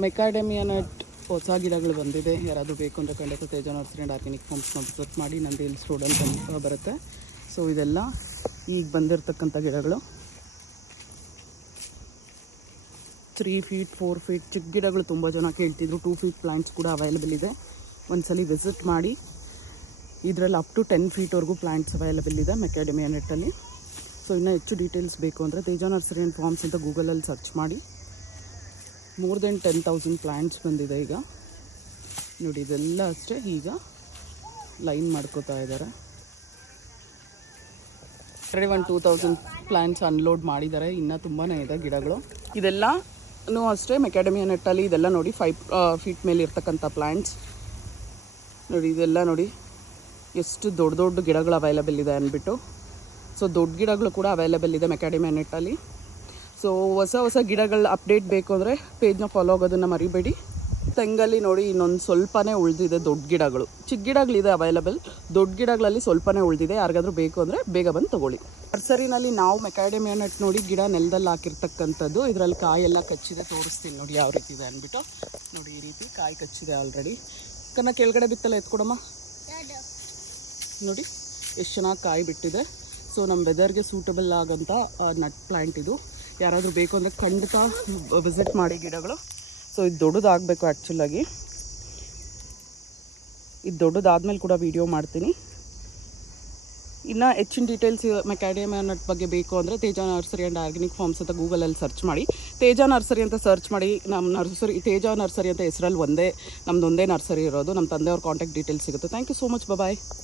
ಮೆಕಾಡೆಮಿಯಾ nut ಹೊಸ ಗಿಡಗಳು ಬಂದಿದೆ. ಯಾರಾದರೂ ಬೇಕು ಅಂದರೆ ಖಂಡಿತ ತೇಜ ನರ್ಸರಿ ಆ್ಯಂಡ್ ಆರ್ಗ್ಯಾನಿಕ್ ಫಾರ್ಮ್ಸ್ನ ವಿಸಿಟ್ ಮಾಡಿ. ನಂದು ಇಲ್ಲಿ ರೋಡಲ್ಲಿ ಬರುತ್ತೆ. ಸೊ ಇದೆಲ್ಲ ಈಗ ಬಂದಿರತಕ್ಕಂಥ ಗಿಡಗಳು 3 ಫೀಟ್ 4 ಫೀಟ್ ಚಿಕ್ಕ ಗಿಡಗಳು ತುಂಬ ಜನ ಕೇಳ್ತಿದ್ರು. 2 ಫೀಟ್ ಪ್ಲ್ಯಾಂಟ್ಸ್ ಕೂಡ ಅವೈಲೇಬಲ್ ಇದೆ. ಒಂದ್ಸಲಿ ವಿಸಿಟ್ ಮಾಡಿ. ಇದರಲ್ಲಿ ಅಪ್ ಟು 10 ಫೀಟ್ವರೆಗೂ ಪ್ಲ್ಯಾಂಟ್ಸ್ ಅವೈಲೇಬಲ್ ಇದೆ ಮೆಕಾಡೆಮಿಯಾ ನೆಟ್ಟಲ್ಲಿ. ಸೊ ಇನ್ನೂ ಹೆಚ್ಚು ಡೀಟೇಲ್ಸ್ ಬೇಕು ಅಂದರೆ ತೇಜ ನರ್ಸರಿ ಆ್ಯಂಡ್ ಫಾರ್ಮ್ಸ್ ಅಂತ ಗೂಗಲಲ್ಲಿ ಸರ್ಚ್ ಮಾಡಿ. ಮೋರ್ ದೆನ್ 10,000 ಪ್ಲ್ಯಾಂಟ್ಸ್ ಬಂದಿದೆ ಈಗ ನೋಡಿ. ಇದೆಲ್ಲ ಅಷ್ಟೇ ಈಗ ಲೈನ್ ಮಾಡ್ಕೋತಾ ಇದ್ದಾರೆ. ಆಲ್ರೆಡಿ 2,000 ಪ್ಲ್ಯಾಂಟ್ಸ್ ಅನ್ಲೋಡ್ ಮಾಡಿದ್ದಾರೆ. ಇನ್ನೂ ತುಂಬಾ ಇದೆ ಗಿಡಗಳು. ಇದೆಲ್ಲನೂ ಅಷ್ಟೇ ಮೆಕಾಡೆಮಿಯಾ ನೆಟ್ಟಲ್ಲಿ. ಇದೆಲ್ಲ ನೋಡಿ 5 ಫೀಟ್ ಮೇಲೆ ಇರ್ತಕ್ಕಂಥ ಪ್ಲ್ಯಾಂಟ್ಸ್ ನೋಡಿ. ಇದೆಲ್ಲ ನೋಡಿ ಎಷ್ಟು ದೊಡ್ಡ ದೊಡ್ಡ ಗಿಡಗಳು ಅವೈಲೇಬಲ್ ಇದೆ ಅಂದ್ಬಿಟ್ಟು. ಸೊ ದೊಡ್ಡ ಗಿಡಗಳು ಕೂಡ ಅವೈಲೇಬಲ್ ಇದೆ ಮೆಕಾಡೆಮಿಯಾ ನೆಟ್ಟಲ್ಲಿ. ಸೊ ಹೊಸ ಗಿಡಗಳ ಅಪ್ಡೇಟ್ ಬೇಕು ಅಂದರೆ ಪೇಜ್ನ ಫಾಲೋ ಆಗೋದನ್ನು ಮರಿಬೇಡಿ. ತೆಂಗಲ್ಲಿ ನೋಡಿ ಇನ್ನೊಂದು ಸ್ವಲ್ಪನೇ ಉಳಿದಿದೆ. ದೊಡ್ಡ ಗಿಡಗಳು, ಚಿಕ್ಕ ಗಿಡಗಳಿದೆ ಅವೈಲೇಬಲ್. ದೊಡ್ಡ ಗಿಡಗಳಲ್ಲಿ ಸ್ವಲ್ಪನೇ ಉಳಿದಿದೆ. ಯಾರಿಗಾದ್ರೂ ಬೇಕು ಅಂದರೆ ಬೇಗ ಬಂದು ತೊಗೊಳ್ಳಿ. ನರ್ಸರಿನಲ್ಲಿ ನಾವು ಮೆಕಾಡೆಮಿಯಾ ನಟ್ ನೋಡಿ ಗಿಡ ನೆಲದಲ್ಲಿ ಹಾಕಿರ್ತಕ್ಕಂಥದ್ದು. ಇದರಲ್ಲಿ ಕಾಯೆಲ್ಲ ಕಚ್ಚಿದೆ, ತೋರಿಸ್ತೀನಿ ನೋಡಿ ಯಾವ ರೀತಿ ಇದೆ ಅಂದ್ಬಿಟ್ಟು. ನೋಡಿ ಈ ರೀತಿ ಕಾಯಿ ಕಚ್ಚಿದೆ ಆಲ್ರೆಡಿ. ಕನ್ನ ಕೆಳಗಡೆ ಬಿತ್ತಲ್ಲ, ಎತ್ಕೊಡಮ್ಮ. ನೋಡಿ ಎಷ್ಟು ಚೆನ್ನಾಗಿ ಕಾಯಿ ಬಿಟ್ಟಿದೆ. ಸೊ ನಮ್ಮ ವೆದರ್ಗೆ ಸೂಟಬಲ್ ಆಗೋಂಥ ನಟ್ ಪ್ಲ್ಯಾಂಟ್ ಇದು. ಯಾರಾದರೂ ಬೇಕು ಅಂದರೆ ಖಂಡಿತ ವಿಸಿಟ್ ಮಾಡಿ ಗಿಡಗಳು. ಸೊ ಇದು ದೊಡ್ಡದಾಗಬೇಕು ಆ್ಯಕ್ಚುಲಾಗಿ. ಇದು ದೊಡ್ಡದಾದ್ಮೇಲೆ ಕೂಡ ವಿಡಿಯೋ ಮಾಡ್ತೀನಿ. ಇನ್ನು ಹೆಚ್ಚಿನ ಡೀಟೇಲ್ಸ್ ಮೆಕಾಡೆಮಿಯಾ ನಟ್ ಬಗ್ಗೆ ಬೇಕು ಅಂದರೆ ತೇಜ ನರ್ಸರಿ ಆ್ಯಂಡ್ ಆರ್ಗ್ಯಾನಿಕ್ ಫಾರ್ಮ್ಸ್ ಅಂತ ಗೂಗಲಲ್ಲಿ ಸರ್ಚ್ ಮಾಡಿ. ತೇಜ ನರ್ಸರಿ ಅಂತ ಸರ್ಚ್ ಮಾಡಿ. ನಮ್ಮ ನರ್ಸರಿ ತೇಜ ನರ್ಸರಿ ಅಂತ ಹೆಸರಲ್ಲಿ ನಮ್ಮದೊಂದೇ ನರ್ಸರಿ ಇರೋದು. ನಮ್ಮ ತಂದೆಯವ್ರ ಕಾಂಟ್ಯಾಕ್ಟ್ ಡೀಟೇಲ್ಸ್ ಸಿಗುತ್ತೆ. Thank you so much. Bye.